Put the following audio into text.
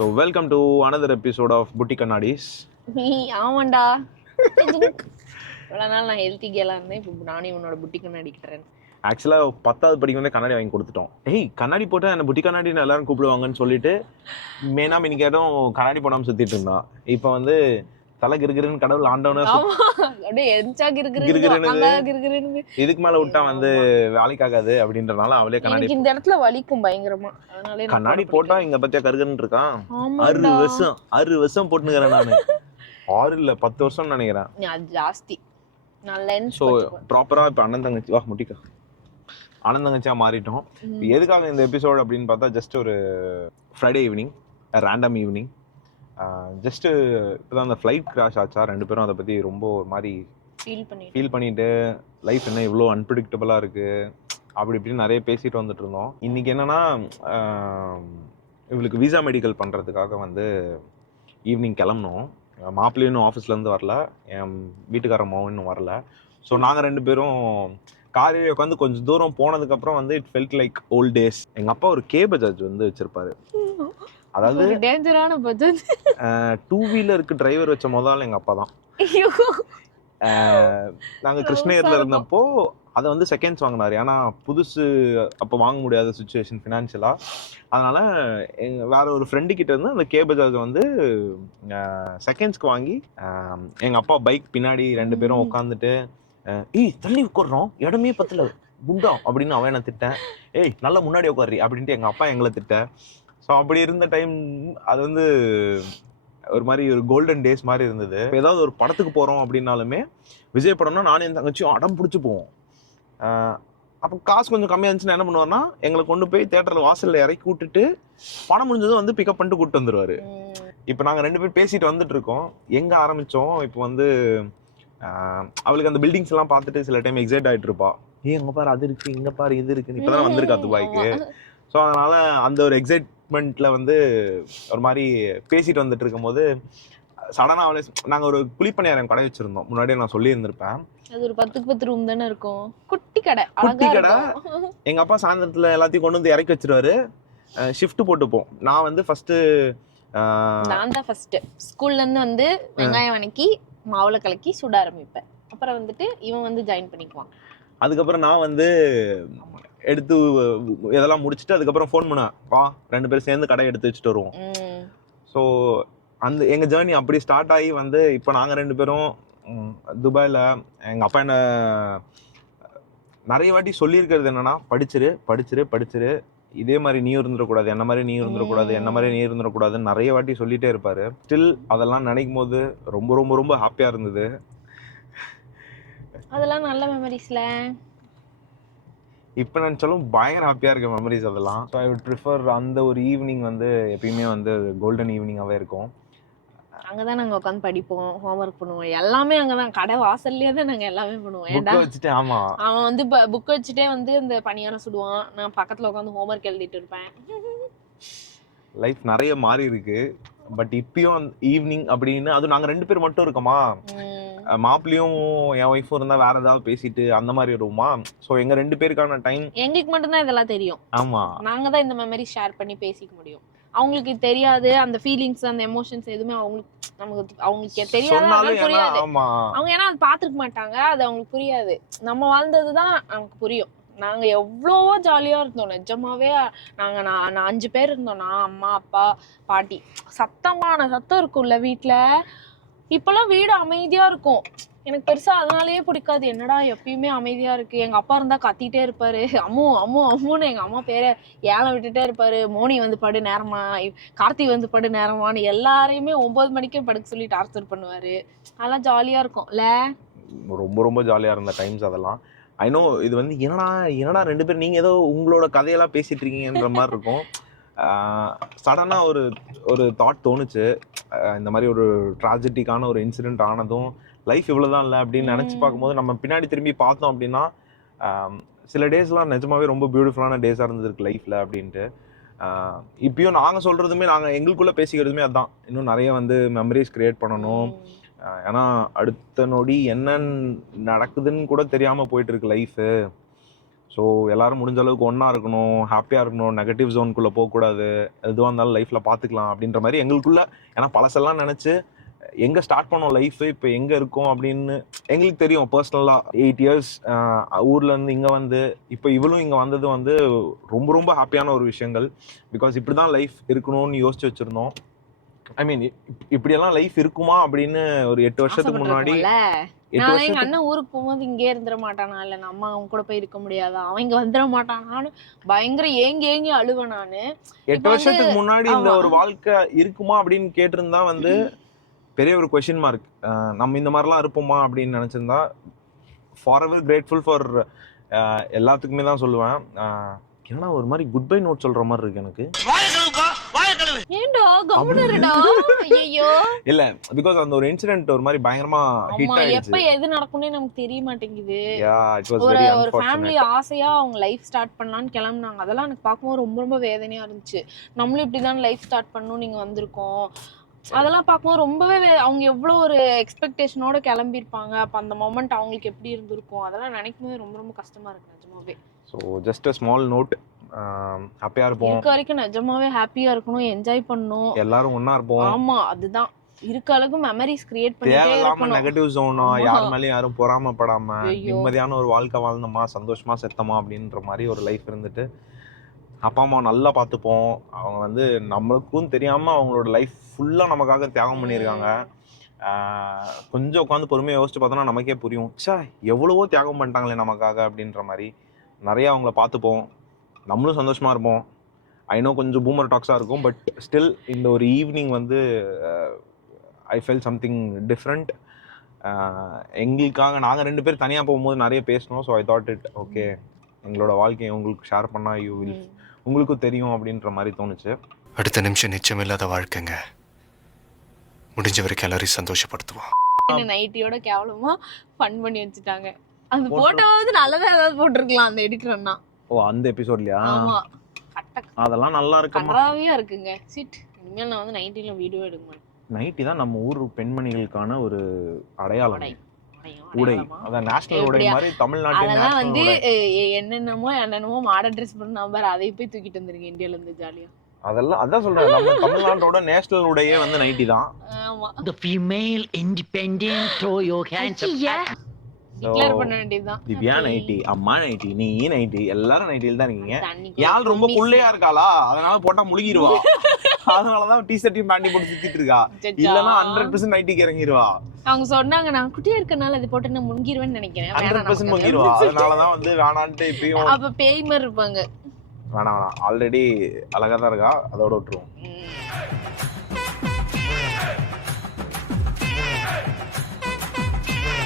So welcome to another episode of புட்டி கண்ணாடிஸ் ஆமாண்டா. இவ்வளோ நாள் நான் ஹெல்த்தி கேலாக இருந்தேன். இப்போ நானே உன்னோட புட்டிக்கு நடிக்கிறேன் ஆக்சுவலாக பத்தாவது படிக்கும் போதே கண்ணாடி வாங்கி கொடுத்துட்டோம். ஏய் கண்ணாடி போட்டால் என்ன புட்டி கண்ணாடின்னு எல்லாரும் கூப்பிடுவாங்கன்னு சொல்லிட்டு மேனா மினிக்கேட்டும் கண்ணாடி போடாமல் சுற்றிட்டு இருந்தான். இப்போ வந்து தலை கிருகிருன்னு கடவுள் ஆண்டவனே அப்படியே எரிச்சா இதுக்கு மேலே விட்டா வந்து வேலைக்காகாது அப்படின்றனால அவளே கண்ணாடி இந்த இடத்துல வலிக்கும் பயங்கரமா. அதனாலே கண்ணாடி போட போட்டா இங்க பத்தியா கருகன்னு இருக்கான் ஆமாண்டா. வருஷம் ஆறு வருஷம் போட்டுக்கிறேன் நானு. ஆறு இல்ல பத்து வருஷம் நினைக்கிறேன். அது ஜாஸ்தி. ஸோ ப்ராப்பரா இப்போ அண்ணன் தங்கச்சி வா முட்டிக்கா. அண்ணன் தங்கச்சியா மாறிட்டோம். எதுக்காக இந்த எபிசோட் அப்படின்னு பார்த்தா ஜஸ்ட் ஒரு Friday evening random evening just இப்போதான் அந்த ஃப்ளைட் கிராஷ் ஆச்சா? ரெண்டு பேரும் அதை பற்றி ரொம்ப ஒரு மாதிரி ஃபீல் பண்ணிட்டு. ஃபீல் பண்ணிட்டு லைஃப் என்ன இவ்வளோ அன்பிரிடிக்டபுளாக இருக்கு? அப்படி இப்படின்னு நிறைய பேசிட்டு வந்துட்டு இருந்தோம். இன்னைக்கு என்னன்னா இவளுக்கு விசா மெடிக்கல் பண்ணுறதுக்காக வந்து ஈவினிங் கிளம்பணும் மாப்பிள்ளையும் இன்னும் ஆஃபீஸ்லேருந்து வரல. என் வீட்டுக்காரம்மாவும் இன்னும் வரல. ஸோ நாங்கள் ரெண்டு பேரும் காரில் உட்காந்து கொஞ்சம் தூரம் போனதுக்கப்புறம் வந்து it felt like old days எங்கள் அப்பா ஒரு கே பஜாஜ் வந்து வச்சிருப்பாரு. அதாவது டேஞ்சரான பட்ஜெட் டூ வீலருக்கு டிரைவர் வச்ச முதல்ல எங்கள் அப்பா தான். கிருஷ்ணகிரியில் இருக்கும். இருந்தப்போ அதை வந்து செகண்ட்ஸ் வாங்கினாரு. ஏன்னா புதுசு அப்போ வாங்க முடியாத சுச்சுவேஷன் ஃபினான்ஷியலாக அதனால எங்க வேற ஒரு ஃப்ரெண்டு கிட்ட இருந்து அந்த கே பஜாஜ் வந்து செகண்ட்ஸ்க்கு வாங்கி ஆஹ், எங்க அப்பா பைக் பின்னாடி ரெண்டு பேரும். உட்காந்துட்டு ஏய் தள்ளி உட்காடுறோம் இடமே பத்தல. குண்டா. அப்படின்னு அவன் என்ன திட்டேன் ஏய் நல்லா முன்னாடி உட்காரி அப்படின்ட்டு எங்க அப்பா எங்களை திட்ட. ஸோ அப்படி இருந்த டைம் அது வந்து ஒரு மாதிரி ஒரு கோல்டன் டேஸ் மாதிரி இருந்தது. இப்ப ஏதாவது ஒரு படத்துக்கு போறோம் அப்படின்னாலுமே விஜய் படம்னா நானும் என் தங்கச்சியும் அடம் பிடிச்சி போவோம். அப்போ காசு கொஞ்சம் கம்மியாக இருந்துச்சுன்னா என்ன பண்ணுவார்னா எங்களை கொண்டு போய் தேட்டரில் வாசலில் இறக்கி விட்டுட்டு படம் முடிஞ்சதும் வந்து பிக்கப் பண்ணிட்டு கூப்பிட்டு வந்துருவாரு. இப்போ நாங்கள் ரெண்டு பேர் பேசிட்டு வந்துட்டு இருக்கோம். எங்கே ஆரம்பித்தோம் இப்போ வந்து அவளுக்கு அந்த பில்டிங்ஸ் எல்லாம் பார்த்துட்டு சில டைம் எக்ஸைட் ஆகிட்டு இருப்பா. ஏ எங்க பாரு அது இருக்கு இங்க பாரு இது இருக்குன்னு. இப்பதான் வந்திருக்கா துபாய்க்கு. ஸோ அதனால அந்த ஒரு எக்ஸைட்மெண்ட்ல வந்து ஒரு மாதிரி பேசிட்டு வந்துட்டு இருக்கும்போது சடனாக அவளே நாங்கள் ஒரு குழிப்பணியாரம் கடை வச்சிருந்தோம். முன்னாடியே நான் சொல்லியிருந்திருப்பேன். அது ஒரு பத்துக்கு பத்து ரூம் தானே இருக்கும். குட்டி கடை குட்டி கடை? இருக்கும். எங்க அப்பா சாயந்தரத்துல எல்லாத்தையும் கொண்டு வந்து இறக்கி வச்சிருவாரு. ஷிஃப்ட் போட்டுப்போம். நான் வந்து ஃபர்ஸ்ட் நான் தான் ஃபர்ஸ்ட் ஸ்கூல்ல இருந்து வந்து வெங்காயம் வணக்கி மாவுல கலக்கி சுட ஆரம்பிப்பேன். அப்புறம் வந்துட்டு இவன் வந்து ஜாயின் பண்ணிக்குவான். அதுக்கப்புறம் நான் வந்து எடுத்து இதெல்லாம் முடிச்சுட்டு அதுக்கப்புறம் ஃபோன் பண்ணேன் வா ரெண்டு பேரும் சேர்ந்து கடை எடுத்து வச்சுட்டு வருவோம். ஸோ அந்த எங்க ஜேர்னி அப்படி ஸ்டார்ட் ஆகி வந்து இப்போ நாங்க ரெண்டு பேரும் துபாயில எங்க அப்பா என்ன நிறைய வாட்டி சொல்லியிருக்கிறது என்னன்னா படிச்சிரு படிச்சிரு படிச்சிரு. இதே மாதிரி நீ இருந்துடக்கூடாது என்ன மாதிரி நீ இருந்துடக்கூடாது என்ன மாதிரி நீ இருந்துடக்கூடாதுன்னு நிறைய வாட்டி சொல்லிட்டே இருப்பாரு. ஸ்டில் அதெல்லாம் நினைக்கும் போது ரொம்ப ரொம்ப ரொம்ப ஹாப்பியா இருந்தது. அதெல்லாம் நல்ல மெமரிஸ்ல இப்போ நினச்சாலும் பயங்கர ஹாப்பியாக இருக்க மெமரிஸ் அதெல்லாம். ஸோ ஐ would ப்ரிஃபர் அந்த ஒரு ஈவினிங் வந்து எப்பயுமே வந்து கோல்டன் ஈவினிங்காகவே இருக்கும். அங்கதான் நாங்க உட்காந்து படிப்போம் ஹோம்ஒர்க் பண்ணுவோம். எல்லாமே அங்கதான். கடை வாசல்லயே தான் நாங்க எல்லாமே பண்ணுவோம். ஏன்டா? வச்சுட்டு ஆமா. அவன் வந்து புக் வச்சுட்டே வந்து இந்த பணியாரம் சுடுவான். நான் பக்கத்துல உட்காந்து ஹோம்ஒர்க் எழுதிட்டு இருப்பேன். லைஃப் நிறைய மாறி இருக்கு பட் இப்பயும் ஈவினிங் அப்படின்னு அதுவும் நாங்கள் ரெண்டு பேர் மட்டும் இருக்கோமா? ம். அஹ் மாப்பிள்ளையும் என் ஒய்ஃபும் இருந்தால் வேற ஏதாவது பேசிட்டு அந்த மாதிரி வருவோமா? ஸோ எங்க ரெண்டு பேருக்கான டைம் எங்களுக்கு மட்டும்தான் இதெல்லாம் தெரியும். ஆமா. நாங்க தான் இந்த மெமரி ஷேர் பண்ணி பேசிக்க முடியும். அவங்களுக்கு தெரியாது அந்த ஃபீலிங்ஸ் அந்த எமோஷன்ஸ் எதுவுமே அவங்களுக்கு நமக்கு அவங்களுக்கு தெரியாது புரியாது. ஆமா. அவங்க ஏன்னா அது பார்த்துருக்க மாட்டாங்க அது அவங்களுக்கு புரியாது. நம்ம வாழ்ந்தது தான் நமக்கு புரியும். நாங்க எவ்வளவோ ஜாலியா இருந்தோம் நிஜமாவே. நாங்க நான் நான் அஞ்சு பேர் இருந்தோம் நான் அம்மா அப்பா பாட்டி. சத்தமான சத்தம் இருக்கும்ல வீட்ல. இப்பெல்லாம் வீடு அமைதியா இருக்கும். எனக்கு பெருசா அதனாலயே பிடிக்காது. என்னடா எப்பயுமே அமைதியா இருக்கு? எங்க அப்பா இருந்தா கத்திட்டே இருப்பாரு. அம்மு அம்மு அம்முன்னு எங்க அம்மா பேரை ஏழை விட்டுட்டே இருப்பாரு. மோனி வந்து படு நேரமா கார்த்தி வந்து படு நேரமான்னு எல்லாரையுமே ஒன்பது மணிக்கே படுக்க சொல்லி டார்ச்சர் பண்ணுவாரு. அதெல்லாம் ஜாலியா இருக்கும்ல ரொம்ப ரொம்ப ஜாலியாக இருந்த டைம்ஸ் அதெல்லாம். ஐ நோ இது வந்து என்னடா என்னடா ரெண்டு பேரும் நீங்கள் ஏதோ உங்களோட கதையெல்லாம் பேசிட்டு இருக்கீங்கன்ற மாதிரி இருக்கும். சடனாக ஒரு ஒரு தாட் தோணுச்சு. இந்த மாதிரி ஒரு ட்ராஜடிக்கான ஒரு இன்சிடென்ட் ஆனதும் லைஃப் இவ்வளோதான் இல்லை அப்படின்னு நினச்சி. பார்க்கும்போது நம்ம பின்னாடி திரும்பி பார்த்தோம் அப்படின்னா சில டேஸ்லாம் நிஜமாவே ரொம்ப பியூட்டிஃபுல்லான டேஸாக இருந்திருக்கு லைஃப்பில் அப்படின்ட்டு. இப்பயும் நாங்கள் சொல்கிறதுமே நாங்கள் எங்களுக்குள்ளே பேசிக்கிறதுமே அதான். இன்னும் நிறைய வந்து மெமரிஸ் கிரியேட் பண்ணணும். ஏன்னா அடுத்த நொடி என்ன நடக்குதுன்னு கூட தெரியாம போயிட்டு இருக்கு லைஃப் ஸோ எல்லாரும் முடிஞ்ச அளவுக்கு ஒன்றா இருக்கணும் ஹாப்பியாக இருக்கணும் நெகட்டிவ் ஜோனுக்குள்ளே போகக்கூடாது எதுவாக இருந்தாலும் லைஃப்பில் பார்த்துக்கலாம் அப்படின்ற மாதிரி எங்களுக்குள்ள ஏன்னா பழசெல்லாம் நினச்சி எங்கே ஸ்டார்ட் பண்ணோம் லைஃப் இப்போ எங்கே இருக்கோம் அப்படின்னு எங்களுக்கு தெரியும் பர்சனலாக எயிட் இயர்ஸ் ஊர்லேருந்து இங்கே வந்து இப்போ இவளும் இங்கே வந்தது வந்து ரொம்ப ரொம்ப ஹாப்பியான ஒரு விஷயங்கள். பிகாஸ் இப்படி தான் லைஃப் இருக்கணும்னு யோசிச்சு வச்சுருந்தோம். ஐ மீன் இப்படியெல்லாம் லைஃப் இருக்குமா அப்படின்னு ஒரு எட்டு வருஷத்துக்கு முன்னாடி நான் எங்க வருஷத்துக்கு அண்ணன் ஊருக்கு போகும்போது இங்கே இருந்துட மாட்டானா? இல்ல நம்ம அவன் கூட போய் இருக்க முடியாதா? அவன் இங்க வந்துட மாட்டானான்னு பயங்கர ஏங்கி ஏங்கி அழுவேன் நானு. எட்டு வருஷத்துக்கு முன்னாடி இந்த. ஒரு வாழ்க்கை இருக்குமா அப்படின்னு கேட்டிருந்தா வந்து பெரிய ஒரு கொஷின் மார்க் நம்ம இந்த மாதிரிலாம் இருப்போமா அப்படின்னு நினச்சிருந்தா ஃபார் எவர் கிரேட்ஃபுல் ஃபார் எல்லாத்துக்குமே தான் சொல்லுவேன். ஏன்னா ஒரு மாதிரி குட் பை நோட் சொல்ற மாதிரி இருக்கு எனக்கு. ஏன்டா கம்முனு இருடா? ஐயோ இல்ல பிகாஸ் அந்த ஒரு இன்சிடென்ட் ஒரு மாதிரி பயங்கரமா ஹிட் ஆயிடுச்சு. எப்ப எது நடக்கும்னே நமக்கு தெரிய மாட்டேங்குது. யா இட் வாஸ் ஒரு வெரி ஒரு ஃபேமிலி ஆசையா அவங்க லைஃப் ஸ்டார்ட் பண்ணலான்னு கிளம்புனாங்க. அதெல்லாம் எனக்கு பார்க்கும்போது ரொம்ப ரொம்ப வேதனையா இருந்துச்சு. நம்மளும் இப்படிதான் லைஃப் ஸ்டார்ட் பண்ணணும் நீங்க வந்திருக்கோம். அதெல்லாம் பார்க்கும்போது ரொம்பவே அவங்க எவ்வளோ ஒரு எக்ஸ்பெக்டேஷனோட கிளம்பியிருப்பாங்க. அப்ப அந்த மொமெண்ட் அவங்களுக்கு எப்படி இருந்திருக்கும்? அதெல்லாம் நினைக்கும் போது ரொம்ப ரொம்ப கஷ்டமா இருக்கு நிஜமாவே. So just a small note ஹாப்பியா இருப்போம் இருக்க வரைக்கும் நிஜமாவே ஹாப்பியா இருக்கணும் என்ஜாய் பண்ணணும். எல்லாரும் ஒண்ணா இருப்போம். ஆமா அதுதான். இருக்க அளவுக்கு மெமரிஸ் கிரியேட் பண்ணிட்டே இருக்கணும். நெகட்டிவ் ஜோனோ. யார் மேலயும் யாரும் பொறாமப்படாம. நிம்மதியான ஒரு வாழ்க்கை வாழ்ந்தோமா சந்தோஷமா செத்தோமா அப்படின்ற மாதிரி ஒரு லைஃப் இருந்துட்டு அப்பா அம்மா நல்லா பார்த்துப்போம். அவங்க வந்து நம்மளுக்கும் தெரியாம அவங்களோட லைஃப் ஃபுல்லா நமக்காக தியாகம் பண்ணியிருக்காங்க. கொஞ்சம் உட்காந்து பொறுமையா யோசிச்சு பார்த்தோம்னா நமக்கே புரியும். ச்சே எவ்வளவோ தியாகம் பண்ணிட்டாங்களே நமக்காக அப்படின்ற மாதிரி. நிறைய அவங்கள பார்த்துப்போம். நம்மளும் சந்தோஷமா இருப்போம். ஐநோ கொஞ்சம் பூமர் டாக்ஸாக இருக்கும் பட் ஸ்டில் இந்த ஒரு ஈவினிங் வந்து ஐ ஃபெல் சம்திங் டிஃப்ரெண்ட் எங்களுக்காக நாங்கள் ரெண்டு பேர் தனியாக போகும்போது நிறைய பேசணும் so I thought it okay எங்களோட வாழ்க்கையை உங்களுக்கு ஷேர் பண்ணால் யூ வில். உங்களுக்கும் தெரியும் அப்படின்ற மாதிரி தோணுச்சு. அடுத்த நிமிஷம் நிச்சயமில்லாத வாழ்க்கைங்க. முடிஞ்ச வரைக்கும் எல்லாரையும் சந்தோஷப்படுத்துவோம். என்ன நைட்டியோட கேவலமா ஃபன் பண்ணி வச்சுட்டாங்க. அந்த போட்டு- போட்டோவாவது நல்லதா ஏதாவது போட்டிருக்கலாம் அந்த எடுக்கிறோம்னா ஓ அந்த எபிசோட்லையா ஆமா. அதெல்லாம் நல்லா இருக்குமா கன்றாவியா இருக்குங்க. சிட் இனிமேல் நான் வந்து நைட்டில வீடியோ எடுக்க மாட்டேன் நைட்டி தான் நம்ம ஊர் பெண்மணிகளுக்கான ஒரு அடையாளம். உடை. அதான் நேஷனல் உடை? மாதிரி தமிழ்நாட்டின் அதெல்லாம் வந்து என்னென்னமோ என்னென்னமோ மாடர்ன் ட்ரெஸ் பண்ண பாரு அதை போய் தூக்கிட்டு வந்திருக்கேன் இந்தியால இருந்து ஜாலியா அதெல்லாம் அதான் சொல்றேன் நம்ம தமிழ்நாட்டோட நேஷனல் உடையே வந்து நைட்டி தான். ஆமா. The female independent, throw your hands up. Declare பண்ண வேண்டியதுதான். திவ்யா நைட்டி அம்மா நைட்டி நீ நைட்டி எல்லாரும் நைட்டில தான் இருக்கீங்க. யாழ் ரொம்ப குள்ளையா இருக்காளா? அதனால போட்டா முழுகிடுவா அதனாலதான் டி ஷர்ட்டையும் பேண்டி போட்டு சுத்திட்டு இருக்கா. இல்லனா ஹண்ட்ரட் பர்சன்ட் நைட்டிக்கு இறங்கிடுவா அவங்க சொன்னாங்க நான் குட்டியா இருக்கனால அது போட்டு நான் முங்கிருவேன்னு நினைக்கிறேன் ஹண்ட்ரட் பர்சன்ட் அது. அதனாலதான் வந்து வேணான்ட்டு இப்பயும் அப்ப பேய் மாதிரி இருப்பாங்க. வேணாம் வேணாம். ஆல்ரெடி அழகா தான் இருக்கா. அதோட விட்டுருவோம்.